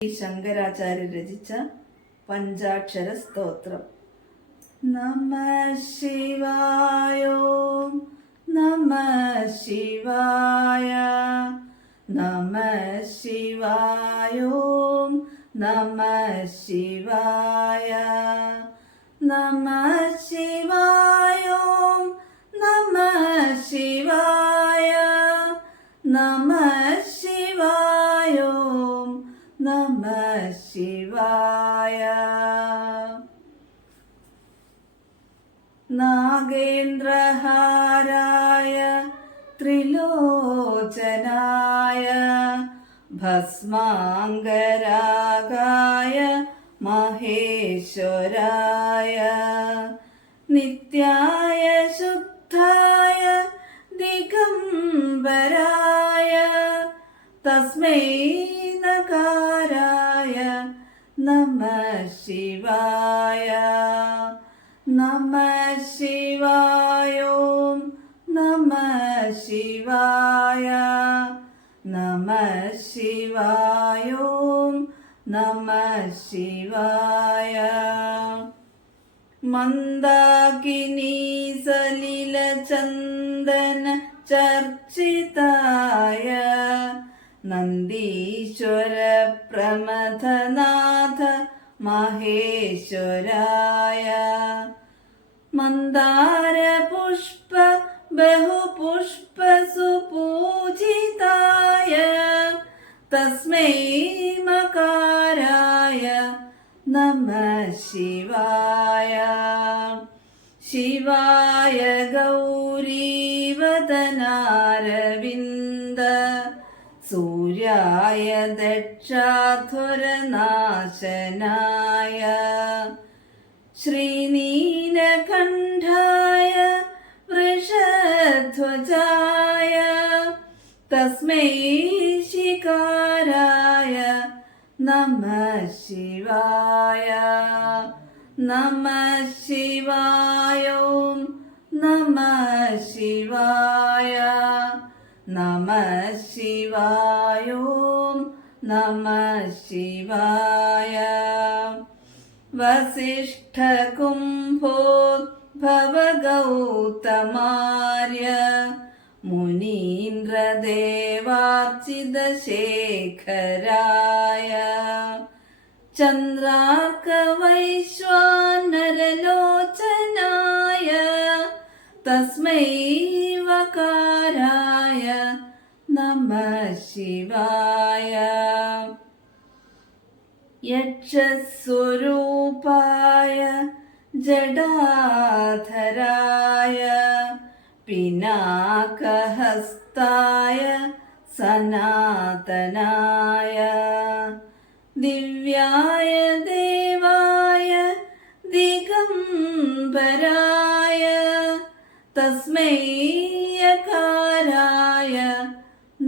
ശങ്കരാചാര്യ രചിച്ച പഞ്ചാക്ഷര സ്തോത്രം. നമ ശിവായോ നമ ശിവായ നമ ശിവായോ നമ ശിവായ നമ ശിവായോ നമ ശിവായ നമ നമ ശിവായ നാഗേന്ദ്രഹാരായ ത്രിലോചനായ ഭസ്മാംഗരാഗായ മഹേശ്വരായ നമ ശിവായ നമ ശിവായോം നമ ശിവായ നമ ശിവായോം നമ ശിവായ മന്ദാകിനി സലില ചന്ദന ചർച്ചിതായ. നന്ദീശ്വര പ്രമഥനാഥ മഹേശ്വരായ. മന്ദാര പുഷ്പ ബഹുപുഷ്പ സുപൂജിതായ. തസ്മൈ മകാരായ നമ ശിവായ. ശിവായ ഗൗരീവദനാരവിന്ദ സൂര്യായ ദക്ഷാധുരനാശനായ ശ്രീനീലകണ്ഠായ വൃഷധ്വജായ തസ്മൈ ശികാരായ നമ ശിവായ. നമ ശിവായോം നമ ശിവായ. നമ ശിവായോം നമ ശിവായ വസിഷ്ഠകുംഭോദ്ഭവഗൗതമാര്യ മുനീന്ദ്രദേവാർച്ചിതശേഖരായ ചന്ദ്രാർക്കവൈശ്വാനരലോചനായ तस्मै വകാരായ നമ ശിവായ യക്ഷസ്വരൂപായ ജഡാധരായ പിനാകഹസ്തായ സനാതനായ ദിവ്യായ ദേവായ ദിഗംബരായ തസ്മൈ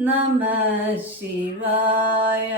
നമ ശിവായ.